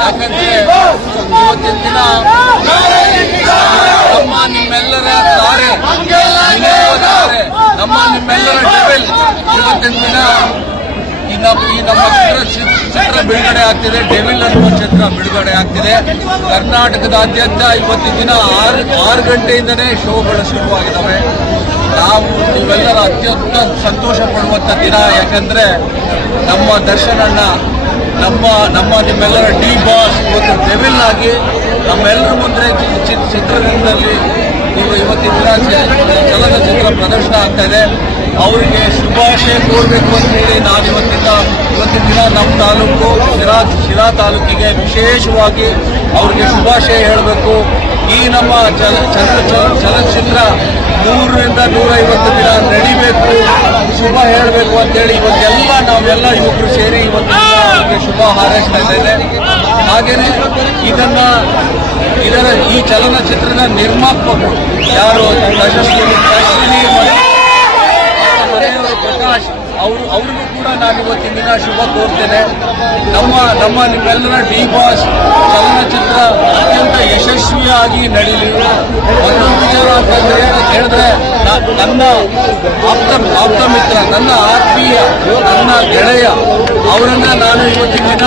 ಯಾಕಂದ್ರೆ ಇವತ್ತಿನ ದಿನ ನಮ್ಮ ನಿಮ್ಮೆಲ್ಲರ ತಾರೆ ನಮ್ಮ ನಿಮ್ಮೆಲ್ಲರ ಡೆವೆಲ್ ಇವತ್ತಿನ ದಿನ ಈ ನಮ್ಮ ಈ ನಮ್ಮ ಚಿತ್ರ ಚಿತ್ರ ಬಿಡುಗಡೆ ಆಗ್ತಿದೆ ಡೆವಿಲ್ ಅನ್ನುವ ಚಿತ್ರ ಬಿಡುಗಡೆ ಆಗ್ತಿದೆ ಕರ್ನಾಟಕದಾದ್ಯಂತ ಇವತ್ತಿನ ದಿನ ಆರು ಆರು ಗಂಟೆಯಿಂದನೇ ಶೋಗಳು ಶುರುವಾಗಿದ್ದಾವೆ ನಾವು ನೀವೆಲ್ಲರ ಅತ್ಯಂತ ಸಂತೋಷ ಪಡುವಂಥ ದಿನ, ಯಾಕಂದ್ರೆ ನಮ್ಮ ದರ್ಶನಣ್ಣ ನಮ್ಮ ನಮ್ಮ ನಿಮ್ಮೆಲ್ಲರ ಡಿ ಬಾಸ್ ಇವತ್ತು ಡೆವಿಲ್ ಆಗಿ ನಮ್ಮೆಲ್ಲರ ಮುಂದೆ ಚಿತ್ರ, ಚಿತ್ರರಂಗದಲ್ಲಿ ನೀವು ಇವತ್ತಿನ ಚಲನಚಿತ್ರ ಪ್ರದರ್ಶನ ಆಗ್ತಾ ಇದೆ. ಅವರಿಗೆ ಶುಭಾಶಯ ಕೋರ್ಬೇಕು ಅಂತ ಹೇಳಿ ನಾನು ಇವತ್ತಿನ ಇವತ್ತಿನ ದಿನ ನಮ್ಮ ತಾಲೂಕು ಶಿರಾ ಶಿರಾ ತಾಲೂಕಿಗೆ ವಿಶೇಷವಾಗಿ ಅವರಿಗೆ ಶುಭಾಶಯ ಹೇಳಬೇಕು. ಈ ನಮ್ಮ ಚಲ ಚಲ ಚಲ- ಚಲನಚಿತ್ರ ನೂರರಿಂದ ನೂರೈವತ್ತು ದಿನ ನಡಿಬೇಕು ಶುಭ ಹೇಳಬೇಕು ಅಂತೇಳಿ ಇವತ್ತೆಲ್ಲ ನಾವೆಲ್ಲ ಯುವಕರು ಸೇರಿ ಇವತ್ತು ಅವ್ರಿಗೆ ಶುಭ ಹಾರೈಸ್ತಾ ಇದ್ದೇನೆ. ಹಾಗೇನೆ ಇದನ್ನ ಇದರ ಈ ಚಲನಚಿತ್ರದ ನಿರ್ಮಾಪಕರು ಯಾರು? ಯಶಸ್ವಿ ಅವರು ಅವ್ರಿಗೂ ಕೂಡ ನಾನು ಇವತ್ತಿನ ದಿನ ಶುಭ ಕೋರ್ತೇನೆ ನಮ್ಮ ನಮ್ಮ ನಿಮ್ಮೆಲ್ಲರ ಡಿ ಬಾಸ್ ಚಲನಚಿತ್ರ ಅತ್ಯಂತ ಯಶಸ್ವಿಯಾಗಿ ನಡೀಲಿ. ಅಂತಂದ್ರೆ ಹೇಳಿದ್ರೆ ನನ್ನ ಆಪ್ತ ಆಪ್ತ ಮಿತ್ರ ನನ್ನ ಆತ್ಮೀಯ, ನನ್ನ ಗೆಳೆಯ, ಅವರನ್ನ ನಾನು ಇವತ್ತಿನ ದಿನ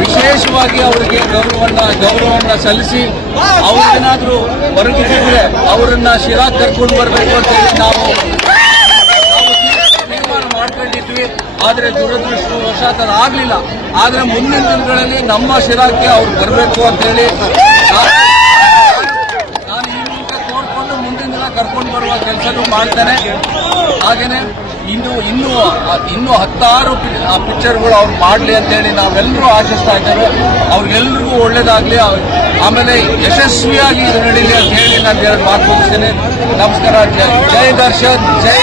ವಿಶೇಷವಾಗಿ ಅವರಿಗೆ ಗೌರವನ್ನ ಗೌರವನ್ನ ಸಲ್ಲಿಸಿ ಅವ್ರಿಗೇನಾದ್ರೂ ಹೊರಗಿದ್ರೆ ಅವರನ್ನ ಶಿರಾ ಕರ್ಕೊಂಡು ಬರಬೇಕು ಅಂತ ಹೇಳಿ ನಾವು ಆದ್ರೆ ದುರದೃಷ್ಟವಶಾತ್ ಅದು ಆದರೆ ಮುಂದಿನ ದಿನಗಳಲ್ಲಿ ನಮ್ಮ ಶಿರಾಕ್ಕೆ ಅವ್ರು ಬರಬೇಕು ಅಂತ ಹೇಳಿ ನಾನು ಈ ಮೂಲಕ ಕೋರ್ಕೊಂಡು ಮುಂದಿನ ದಿನ ಕರ್ಕೊಂಡು ಬರುವ ಕೆಲಸನೂ ಮಾಡ್ತೇನೆ. ಹಾಗೇನೆ ಇನ್ನು ಇನ್ನು ಇನ್ನು ಹತ್ತಾರು ಪಿಕ್ಚರ್ಗಳು ಅವ್ರು ಮಾಡಲಿ ಅಂತೇಳಿ ನಾವೆಲ್ಲರೂ ಆಶಿಸ್ತಾ ಇದ್ದೇವೆ. ಅವ್ರಿಗೆಲ್ರಿಗೂ ಒಳ್ಳೇದಾಗಲಿ. ಆಮೇಲೆ ಯಶಸ್ವಿಯಾಗಿ ಇದು ನಡೀಲಿ ಅಂತ ಹೇಳಿ ನಾನು ಎರಡು ಮಾತು ಮುಗಿಸ್ತೇನೆ. ನಮಸ್ಕಾರ. ಜೈ ದರ್ಶನ್, ಜೈ